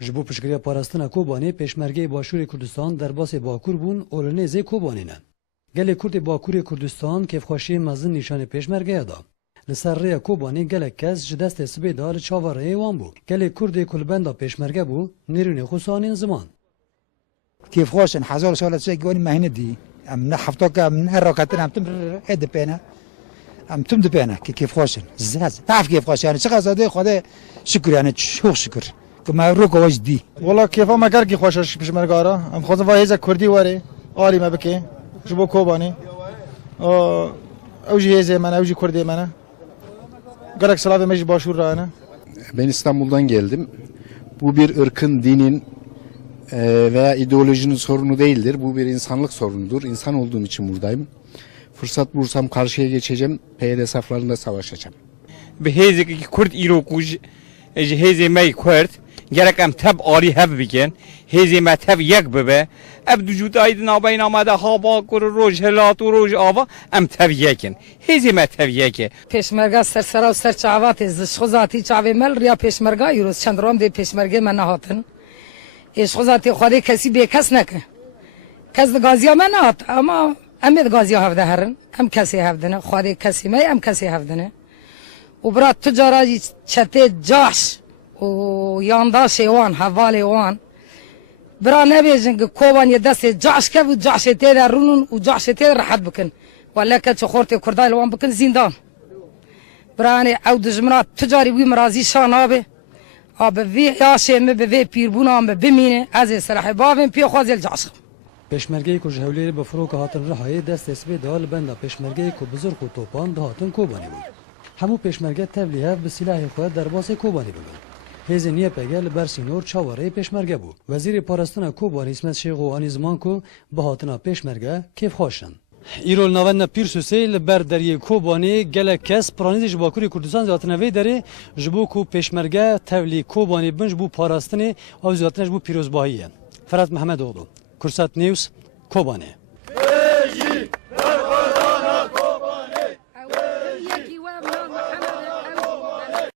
Ji bo piştgiriya parastina Kobanê Pêşmergeyê Başûrê Kurdistan derbasê Bakur bûn û li nêzê Kobanê ne. Gelê Kurdê Bakurê Kurdistan kêfxweşiyê mezin nîşanê pêşmergeya da. Li ser rêya Kobanê gelek kes ji destê sibê da li çava rêyê wan bû. Gelê Kurdê ku li benda pêşmerge bû, nêrînê xwe sanên ziman. Kêfxweşin hezar sala çek wanî mehnê dî. Em ne heftaka em ne rakatin em tim dipêne. Em tim dipêne ki kêfxweşin. Zez. Taf kêfxweş yani çiqa zade Xwedê şükür yani çok şükür. Ki me roka waj dî. Valla kêfa me gelkî xweş e ji pişmergara. Em xwazin va hêzek Kurdî were. Alî me bike. Ji bo Kobanê. Ew jî hêzê me ne, ew jî Kurdê me ne. Gerek silavê me jî başûr re ne. Ben İstanbul'dan geldim. Bu bir ırkın, dinin veya ideolojinin sorunu değildir. Bu bir insanlık sorunudur. İnsan olduğum için buradayım. Fırsat bulursam karşıya geçeceğim. PYD saflarında savaşacağım. Bi hêzekî Kurd îro ku ji hêzê me Kurd gerek em teb alî hev bikin, hêzê me tev yek bibe, ev du cudayî di navbeyna me de hava kur roj helat û roj ava em tev yekin. Hêzê me tev yek e. Pêşmerga sersera û serçavatê zişxuzatî çavê me li riya pêşmerga îros çend ram dê pêşmergê me nehatin. Êşxuzatê Xwedê kesî bêkes neke. Kes di gaziya me nehat ama em ê di gaziya hev de herin. Em kesê hev dine. Xwedê kesî me em kesê hev dine. û bira tu cara jî çetê caş û yandaşê wan hevalê wan bira nebêjin ki Kobaniyê destê caş kev û caşê tê de rûnin û caşê tê de rehet bikin. Weleke çi xortê Kurda li wan bikin zîndan. Bira yanê ew dijmira tu carî wî mirazî şa nabe. A bi vê yaşê me bi vê pîrbûna me bimîne ez ê serehê bavên pê xwazê li caş xim. Pêşmergeyê ku ji Hewlêrê bi firoka hatin Rihayê destê sibê da li benda pêşmergeyê ku bi zirk û topan dihatin Kobanê bû. Hemû pêşmerge tevlî hev bi silahê xwe derbasê Kobanê bibin. Hêzên YPG li ber sînor çawareyê pêşmerge bû. Wezîrê parastina Kobanê İsmet Şêxo anî ziman ku bi hatina pêşmerge kêfxweşin. Îro li navenda Pîrsûsê li ber deriyê Kobanê gelek kes piranîzê ji Bakurê Kurdistan zatine vê derê ji bo ku pêşmerge tevlî Kobanê bin ji bo parastinê ew zatine ji bo pîrozbahiyê. Ferhat Mehmedoğlu, Kursat News, Kobanê.